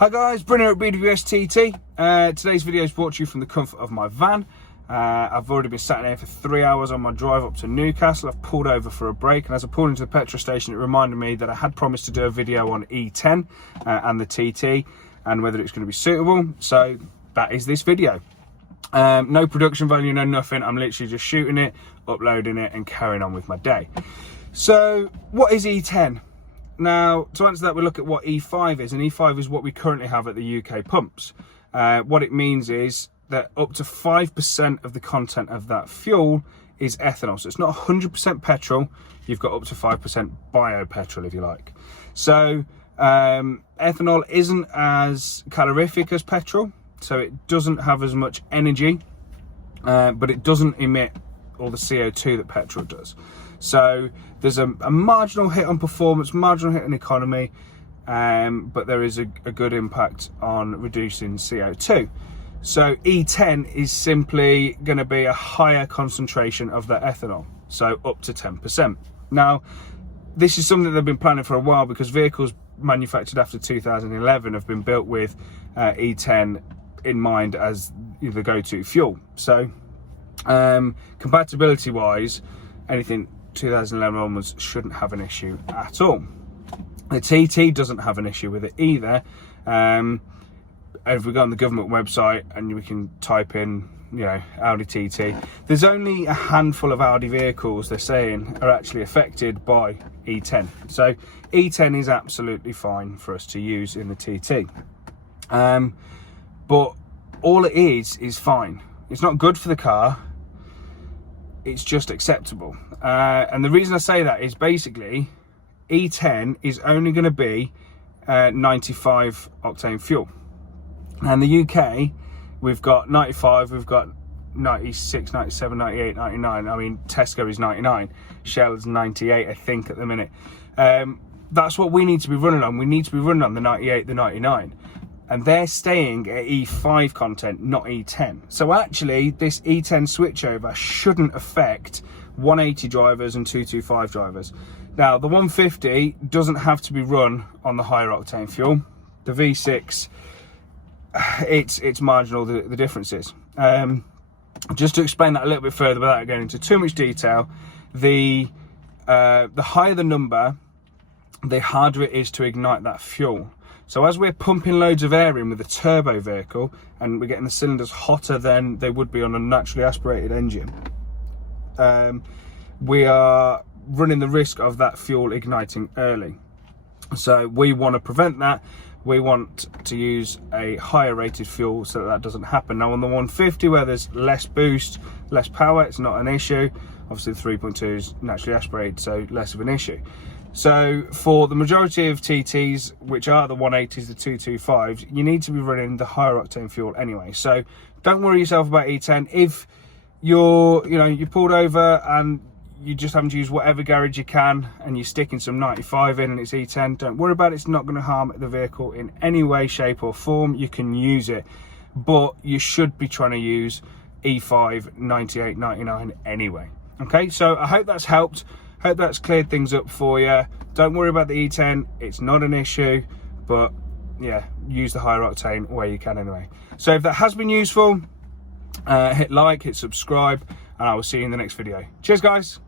Hi guys, Brynner at BWS TT. Today's video is brought to you from the comfort of my van. I've already been sat in here for 3 hours on my drive up to Newcastle. I've pulled over for a break, and as I pulled into the petrol station, it reminded me that I had promised to do a video on E10 and the TT and whether it's going to be suitable. So that is this video. No production value, no nothing. I'm literally just shooting it, uploading it and carrying on with my day. So what is E10? Now, to answer that, we look at what E5 is, and E5 is what we currently have at the UK pumps. What it means is that up to 5% of the content of that fuel is ethanol. So it's not 100% petrol, you've got up to 5% bio-petrol, if you like. So ethanol isn't as calorific as petrol, so it doesn't have as much energy, but it doesn't emit all the CO2 that petrol does. So there's a marginal hit on performance, marginal hit on economy, but there is a good impact on reducing CO2. So E10 is simply going to be a higher concentration of that ethanol, so up to 10%. Now, this is something they've been planning for a while, because vehicles manufactured after 2011 have been built with E10 in mind as the go-to fuel. So compatibility wise, anything 2011 onwards shouldn't have an issue at all. The TT doesn't have an issue with it either. If we go on the government website and we can type in, Audi TT, there's only a handful of Audi vehicles they're saying are actually affected by E10. So E10 is absolutely fine for us to use in the TT. But all it is fine. It's not good for the car. It's just acceptable. And the reason I say that is basically E10 is only going to be 95 octane fuel. And the UK, we've got 95, we've got 96, 97, 98, 99. I mean, Tesco is 99, Shell's 98, I think, at the minute. That's what we need to be running on. We need to be running on the 98, the 99. And they're staying at E5 content, not E10. So actually, this E10 switchover shouldn't affect 180 drivers and 225 drivers. Now, the 150 doesn't have to be run on the higher octane fuel. The V6, it's marginal, the differences. Just to explain that a little bit further without going into too much detail, the higher the number, the harder it is to ignite that fuel. So as we're pumping loads of air in with a turbo vehicle, and we're getting the cylinders hotter than they would be on a naturally aspirated engine, we are running the risk of that fuel igniting early. So we want to prevent that. We want to use a higher rated fuel so that doesn't happen. Now on the 150, where there's less boost, less power, it's not an issue. Obviously the 3.2 is naturally aspirated, so less of an issue. So for the majority of TTs, which are the 180s, the 225s, you need to be running the higher octane fuel anyway. So don't worry yourself about E10. If you're pulled over and you just having to use whatever garage you can and you're sticking some 95 in and it's E10, don't worry about it. It's not going to harm the vehicle in any way, shape or form. You can use it, but you should be trying to use E5, 98, 99 anyway. Okay, so I hope that's helped. Hope that's cleared things up for you. Don't worry about the E10, it's not an issue, but yeah, use the higher octane where you can anyway. So if that has been useful, hit like, hit subscribe, and I will see you in the next video. Cheers guys.